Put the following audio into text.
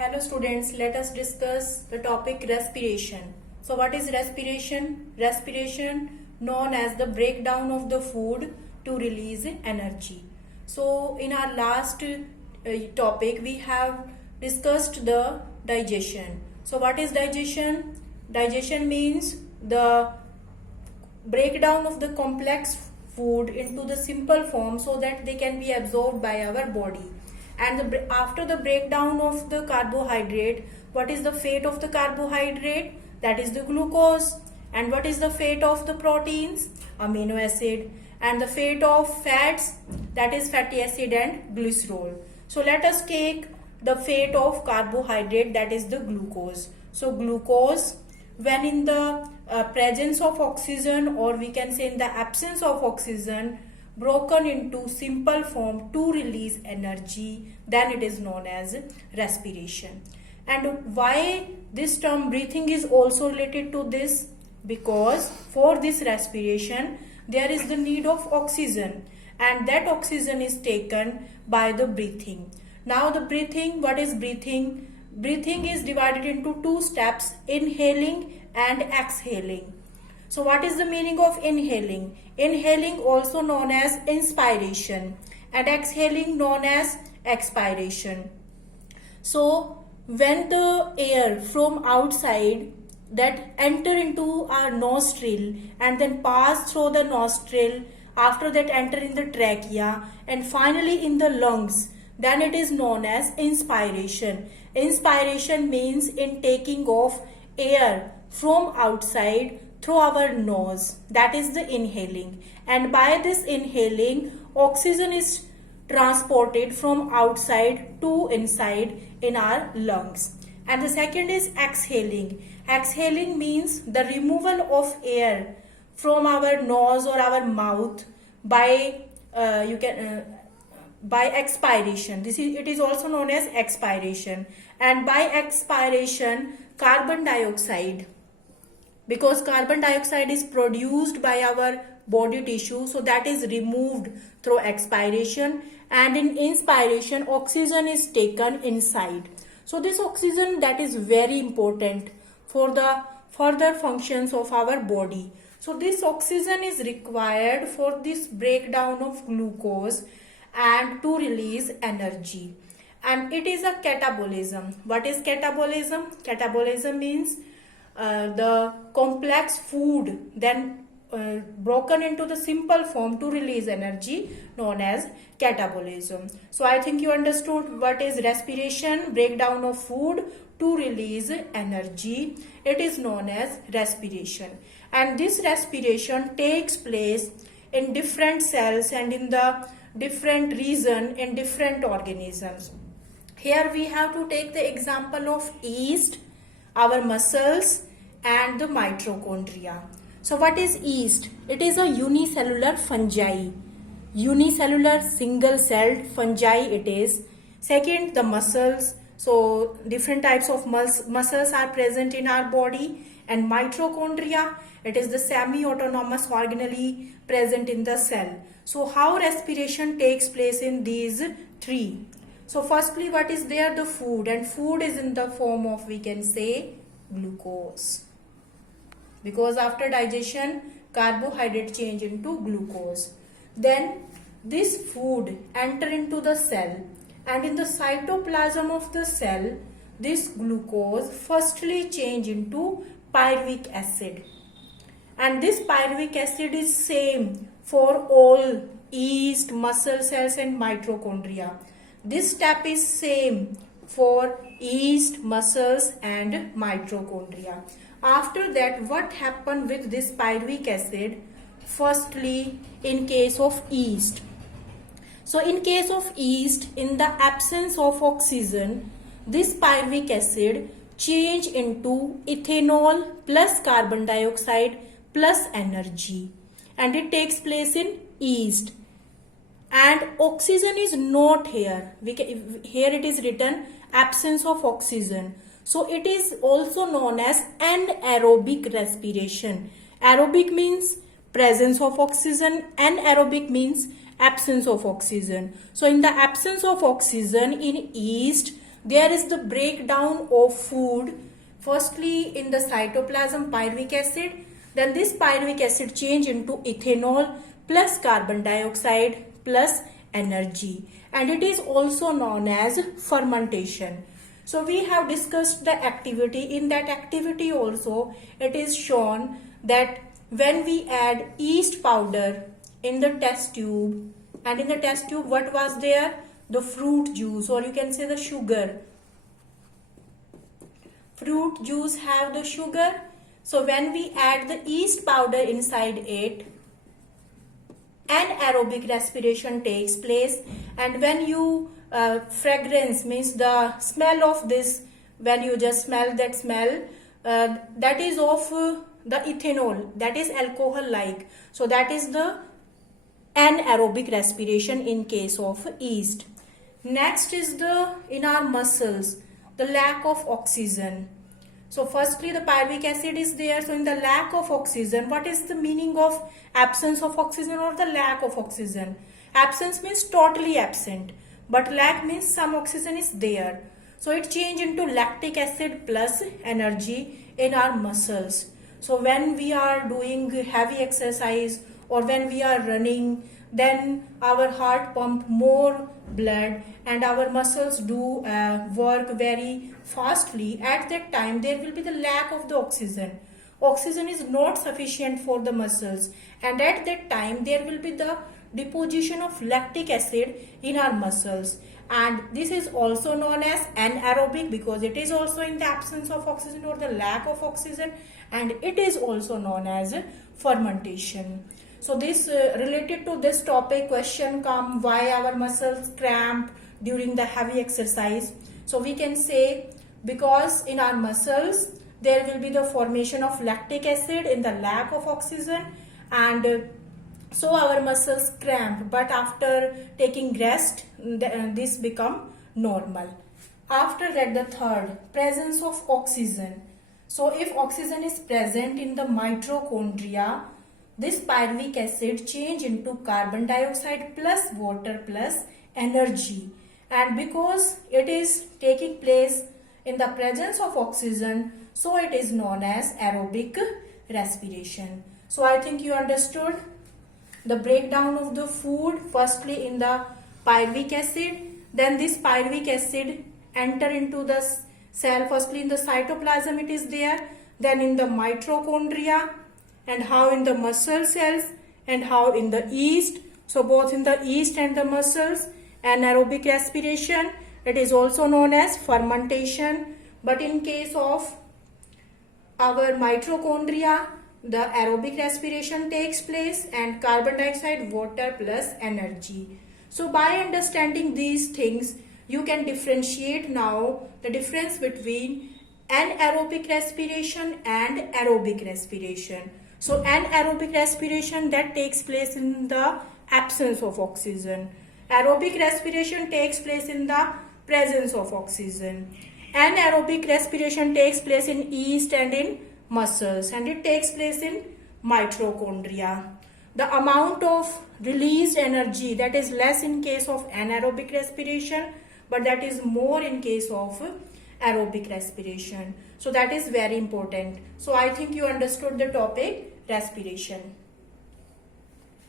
Hello students, let us discuss the topic respiration. So what is respiration? Respiration known as the breakdown of the food to release energy. So in our last topic we have discussed the digestion. So what is digestion? Digestion means the breakdown of the complex food into the simple form so that they can be absorbed by our body. And after the breakdown of the carbohydrate, what is the fate of the carbohydrate? That is the glucose. And what is the fate of the proteins? Amino acid. And the fate of fats? That is fatty acid and glycerol. So let us take the fate of carbohydrate, that is the glucose. So glucose, when in the presence of oxygen, or we can say in the absence of oxygen, broken into simple form to release energy, then it is known as respiration. And why this term breathing is also related to this? Because for this respiration there is the need of oxygen, and that oxygen is taken by the breathing. Now the breathing, what is breathing? Breathing is divided into two steps, inhaling and exhaling. So what is the meaning of inhaling? Inhaling also known as inspiration, and exhaling known as expiration. So when the air from outside that enter into our nostril and then pass through the nostril, after that enter in the trachea and finally in the lungs, then it is known as inspiration. Inspiration means intaking of air from outside through our nose, that is the inhaling, and by this inhaling oxygen is transported from outside to inside in our lungs. And the second is exhaling. Exhaling means the removal of air from our nose or our mouth by by expiration. It is also known as expiration. And by expiration, carbon dioxide, because carbon dioxide is produced by our body tissue, so that is removed through expiration, and in inspiration oxygen is taken inside. So this oxygen, that is very important for the further functions of our body. So this oxygen is required for this breakdown of glucose and to release energy. And it is a catabolism. What is catabolism? Catabolism means the complex food then broken into the simple form to release energy, known as catabolism. So I think you understood what is respiration, breakdown of food to release energy. It is known as respiration. And this respiration takes place in different cells and in the different region in different organisms. Here we have to take the example of yeast, our muscles, and the mitochondria. So what is yeast? It is a unicellular fungi. Unicellular single-celled fungi it is. Second, the muscles. So different types of muscles are present in our body. And mitochondria, it is the semi-autonomous organelle present in the cell. So how respiration takes place in these three? So firstly, what is there? The food, and food is in the form of, we can say, glucose. Because after digestion, carbohydrate change into glucose. Then this food enter into the cell, and in the cytoplasm of the cell, this glucose firstly change into pyruvic acid. And this pyruvic acid is same for all yeast, muscle cells and mitochondria. This step is same for yeast, muscles and mitochondria. After that, what happened with this pyruvic acid? Firstly, in case of yeast. So in case of yeast, in the absence of oxygen, this pyruvic acid change into ethanol plus carbon dioxide plus energy, and it takes place in yeast. And oxygen is not here. Here it is written absence of oxygen. So it is also known as anaerobic respiration. Aerobic means presence of oxygen, anaerobic means absence of oxygen. So in the absence of oxygen in yeast, there is the breakdown of food. Firstly, in the cytoplasm, pyruvic acid, then this pyruvic acid change into ethanol plus carbon dioxide plus energy, and it is also known as fermentation. So we have discussed the activity. In that activity also, it is shown that when we add yeast powder in the test tube, and in the test tube what was there? The fruit juice, or you can say the sugar. Fruit juice have the sugar. So when we add the yeast powder inside it, anaerobic respiration takes place, and when you fragrance means the smell of this, when you just smell that smell, that is of the ethanol, that is alcohol like. So that is the anaerobic respiration in case of yeast. Next is the in our muscles, the lack of oxygen. So firstly the pyruvic acid is there. So in the lack of oxygen, what is the meaning of absence of oxygen or the lack of oxygen? Absence means totally absent, but lack means some oxygen is there. So it change into lactic acid plus energy in our muscles. So when we are doing heavy exercise or when we are running, then our heart pump more blood and our muscles do work very fastly. At that time there will be the lack of the oxygen. Oxygen is not sufficient for the muscles, and at that time there will be the deposition of lactic acid in our muscles, and this is also known as anaerobic because it is also in the absence of oxygen or the lack of oxygen, and it is also known as fermentation. So this related to this topic question come, why our muscles cramp during the heavy exercise. So we can say because in our muscles there will be the formation of lactic acid in the lack of oxygen, and so our muscles cramp, but after taking rest this become normal. After that, the third, presence of oxygen. So if oxygen is present in the mitochondria, this pyruvic acid change into carbon dioxide plus water plus energy, and because it is taking place in the presence of oxygen, so it is known as aerobic respiration. So I think you understood the breakdown of the food. Firstly in the pyruvic acid, then this pyruvic acid enter into the cell. Firstly in the cytoplasm it is there, then in the mitochondria, and how in the muscle cells, and how in the yeast. So both in the yeast and the muscles, anaerobic respiration, it is also known as fermentation. But in case of our mitochondria, the aerobic respiration takes place, and carbon dioxide, water plus energy. So by understanding these things, you can differentiate now the difference between anaerobic respiration and aerobic respiration. So anaerobic respiration, that takes place in the absence of oxygen. Aerobic respiration takes place in the presence of oxygen. Anaerobic respiration takes place in yeast and in muscles, and it takes place in mitochondria. The amount of released energy, that is less in case of anaerobic respiration, but that is more in case of aerobic respiration. So that is very important. So I think you understood the topic respiration.